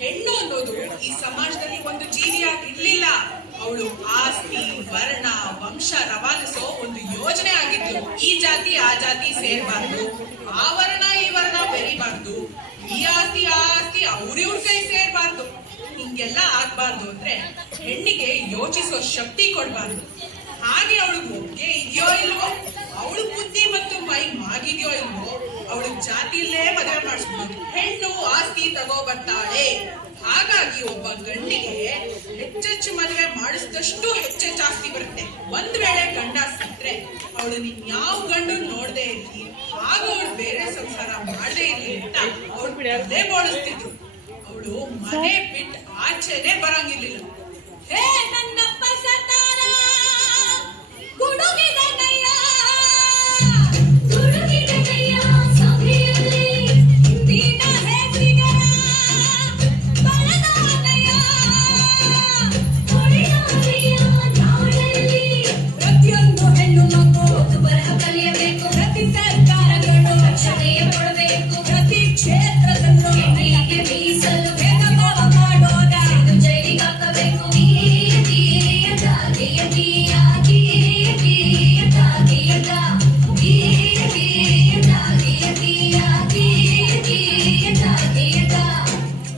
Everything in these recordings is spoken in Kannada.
ಹೆಣ್ಣು ಅನ್ನೋದು ಈ ಸಮಾಜದಲ್ಲಿ ಒಂದು ಜೀವಿಯಾಗಿರ್ಲಿಲ್ಲ. ಅವಳು ಆಸ್ತಿ, ವರ್ಣ, ವಂಶ ರವಾನಿಸೋ ಒಂದು ಯೋಜನೆ ಆಗಿದ್ದು. ಈ ಜಾತಿ ಆ ಜಾತಿ ಸೇರಬಾರ್ದು, ಆ ವರ್ಣ ಈ ವರ್ಣ ಬೆರಿಬಾರ್ದು, ಈ ಆಸ್ತಿ ಆ ಆಸ್ತಿ ಅವ್ರಿವ್ರ ಕೈ ಸೇರಬಾರ್ದು. ಹಿಂಗೆಲ್ಲ ಆಗ್ಬಾರ್ದು ಅಂದ್ರೆ ಹೆಣ್ಣಿಗೆ ಯೋಚಿಸೋ ಶಕ್ತಿ ಕೊಡ್ಬಾರ್ದು. ಹಾಗೆ ಅವಳಿಗೆ ಒಪ್ಪಿಗೆ ಇದೆಯೋ ಇಲ್ವೋ, ಅವಳು ಬುದ್ಧಿ ಮತ್ತು ಮೈ ಮಾಗಿದ್ಯೋ ಇಲ್ವೋ, ಅವಳು ಜಾತಿಯಲ್ಲೇ ಮದುವೆ ಮಾಡಿಸ್ಬೋದು. ಹೆಣ್ಣು ಆಸ್ತಿ ತಗೋ ಬರ್ತಾಳೆ. ಹಾಗಾಗಿ ಒಬ್ಬ ಗಂಡಿಗೆ ಹೆಚ್ಚೆಚ್ಚು ಮದುವೆ ಮಾಡಿಸಿದಷ್ಟು ಹೆಚ್ಚೆಚ್ಚು ಆಸ್ತಿ ಬರುತ್ತೆ. ಒಂದ್ ವೇಳೆ ಗಂಡ ಸಿಕ್ಕ್ರೆ ಅವಳು ಯಾವ ಗಂಡು ನೋಡದೆ ಇರ್ಲಿ, ಆಗ ಅವಳು ಬೇರೆ ಸಂಸಾರ ಮಾಡದೇ ಇರ್ಲಿ ಅಂತ ಅವಳು ಅದೇ ಬೋಳಿಸ್ತಿದ್ರು. ಅವಳು ಮನೆ ಬಿಟ್ಟು ಆಚೆನೆ ಬರಂಗಿರ್ಲಿಲ್ಲ. ಹೇ ನನ್ನಪ್ಪ ಸತ್ತಾರ ಗುಡುಗಿದನಯ್ಯ, ಗುಡುಗಿದನಯ್ಯ ಸಭೆಯಲ್ಲಿ ಇಂದಿನ ಹೆಸರಿಗರ ಬಲದಾನಯ್ಯ, ಹೊಡೆದಾನಯ್ಯ ನಾಡಲ್ಲಿ ಪ್ರತಿಯೊಂದು ಹೆಣ್ಣು ಮಗು ಬರಹ ಕಲಿಯಬೇಕು. ಪ್ರತಿ ಸರ್ಕಾರಗಳು ರಕ್ಷಣೆಯ ಕೊಡಬೇಕು. ಪ್ರತಿ ಕ್ಷೇತ್ರದಲ್ಲೂ ಹೆಣ್ಣಿಗೆ ಮೀಸಲು ಭೇದಭಾವ ಮಾಡೋದ ಜೈಲಿಗೆ ಹಾಕಬೇಕು.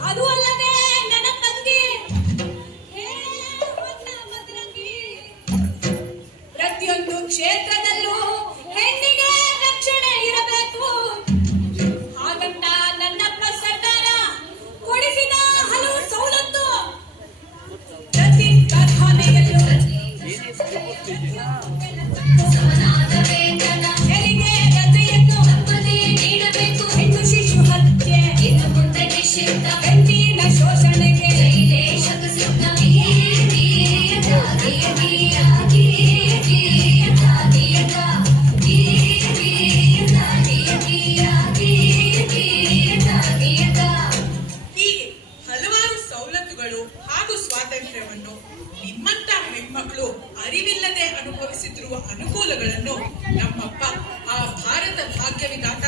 ಅದು ಅಲ್ಲದೆ ನನ್ನ ತಂಗಿ ಪ್ರತಿಯೊಂದು ಕ್ಷೇತ್ರದಲ್ಲೂ ಹೆಣ್ಣಿಗೆ ರಕ್ಷಣೆ ಇರಬೇಕು. ಹಾಗಂತ ನನ್ನಪ್ಪ ಸರ್ಕಾರ ಕೊಡಿಸಿದ ಹಲವು ಸವಲತ್ತು ಪ್ರತಿ ಕಾರ್ಖಾನೆಯಲ್ಲೂ ಸಮನಾದ ವೇತನ, ಹೆರಿಗೆ ರಜೆಯನ್ನು ತಪ್ಪದೇ ನೀಡಬೇಕು. ಹೆಣ್ಣು ಶಿಶು ಹತ್ಯೆ ಇನ್ನು ಮುಂದೆ ನಿಷಿದ್ಧ. ಹೆಣ್ಣಿನ ಶೋಷಣೆಗೆ ಜೈಲೇಶಕ ಸಿದ್ಧ. ಹೀಗೆ ಹಲವಾರು ಸವಲತ್ತುಗಳು ಹಾಗೂ ಸ್ವಾತಂತ್ರ್ಯವನ್ನು ನಿಮ್ಮಂತ ಹೆಣ್ಮಕ್ಳು ಅರಿವಿಲ್ಲದೆ ಅನುಭವಿಸುತ್ತಿರುವ ಅನುಕೂಲಗಳನ್ನು ನಮ್ಮಪ್ಪ ಆ ಭಾರತ ಭಾಗ್ಯ ವಿಧಾತ